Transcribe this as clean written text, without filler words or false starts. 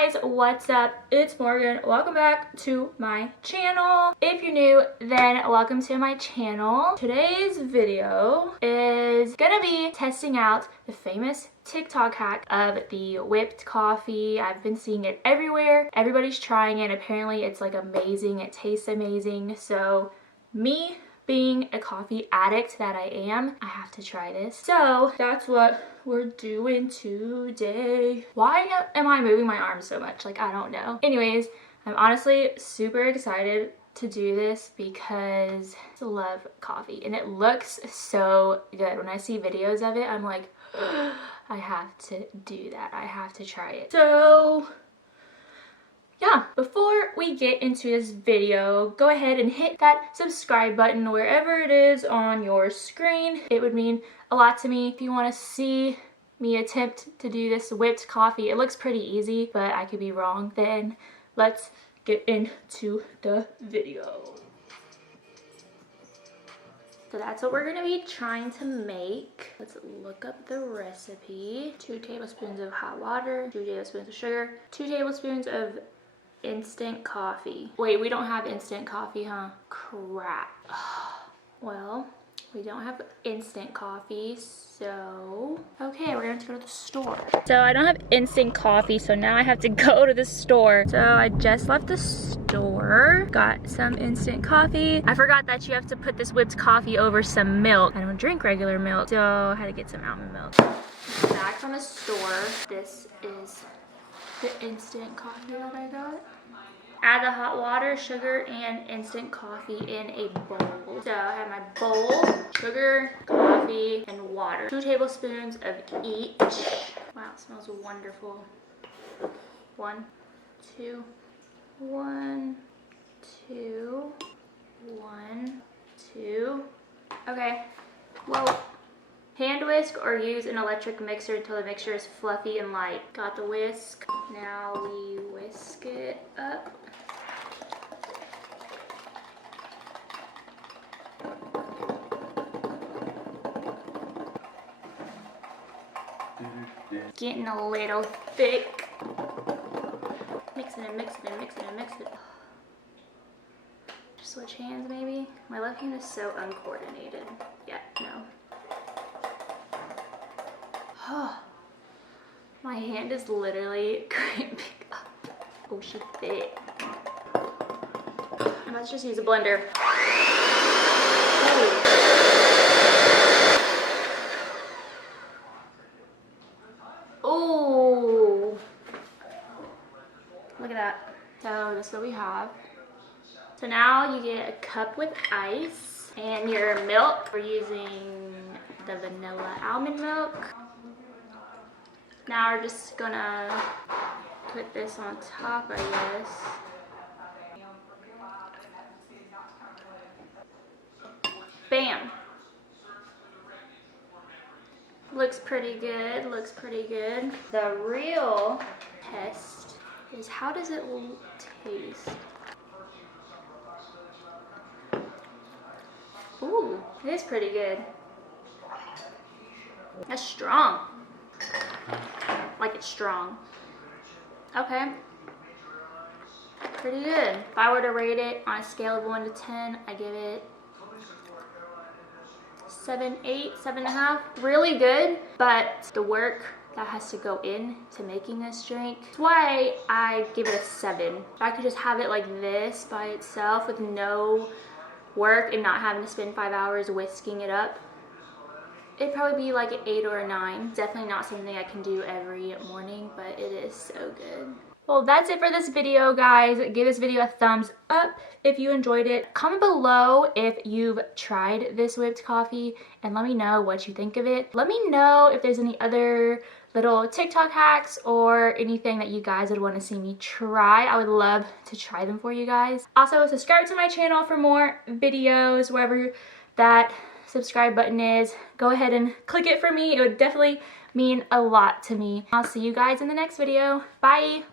guys, what's up? It's Morgan. Welcome back to my channel. If you're new, then welcome to my channel. Today's video is gonna be testing out the famous TikTok hack of the whipped coffee. I've been seeing it everywhere. Everybody's trying it. Apparently it's like amazing. It tastes amazing. So me being a coffee addict that I am, I have to try this. So that's what we're doing today. Why am I moving my arms so much? Like, I don't know. Anyways, I'm honestly super excited to do this because I love coffee and it looks so good. When I see videos of it, I'm like, I have to do that. I have to try it. So yeah, before we get into this video, go ahead and hit that subscribe button wherever it is on your screen. It would mean a lot to me. If you want to see me attempt to do this whipped coffee, it looks pretty easy, but I could be wrong. Then let's get into the video. So that's what we're gonna be trying to make. Let's look up the recipe. 2 tablespoons of hot water, 2 tablespoons of sugar, 2 tablespoons of instant coffee. Wait, we don't have instant coffee, huh? Crap. Well, we don't have instant coffee, so okay, we're gonna have to go to the store. So I don't have instant coffee, so now I have to go to the store. So I just left the store, got some instant coffee. I forgot that you have to put this whipped coffee over some milk. I don't drink regular milk, so I had to get some almond milk. Back from the store. This is the instant coffee that I got. Add the hot water, sugar, and instant coffee in a bowl. So I have my bowl, sugar, coffee, and water. 2 tablespoons of each. Wow, it smells wonderful. 1, 2, 1, 2, 1, 2. Okay, whoa. Hand whisk or use an electric mixer until the mixture is fluffy and light. Got the whisk. Now we whisk it up. Getting a little thick. Mix it and mix it and mix it and mix it. Switch hands maybe? My left hand is so uncoordinated. Yeah, no. Oh, my hand is literally cramping up. Oh, she bit. Let's just use a blender. Oh, look at that. So this is what we have. So now you get a cup with ice and your milk. We're using the vanilla almond milk. Now we're just gonna put this on top, I guess. Bam! Looks pretty good, looks pretty good. The real test is how does it taste? Ooh, it is pretty good. That's strong. Like it's strong. Okay. Pretty good. If I were to rate it on a scale of 1 to 10, I give it 7, 8, 7.5. Really good, but the work that has to go in to making this drink. That's why I give it a 7. If I could just have it like this by itself with no work and not having to spend 5 hours whisking it up, it'd probably be like an 8 or a 9. Definitely not something I can do every morning, but it is so good. Well, that's it for this video, guys. Give this video a thumbs up if you enjoyed it. Comment below if you've tried this whipped coffee and let me know what you think of it. Let me know if there's any other little TikTok hacks or anything that you guys would want to see me try. I would love to try them for you guys. Also, subscribe to my channel for more videos, wherever that subscribe button is. Go ahead and click it for me. It would definitely mean a lot to me. I'll see you guys in the next video. Bye!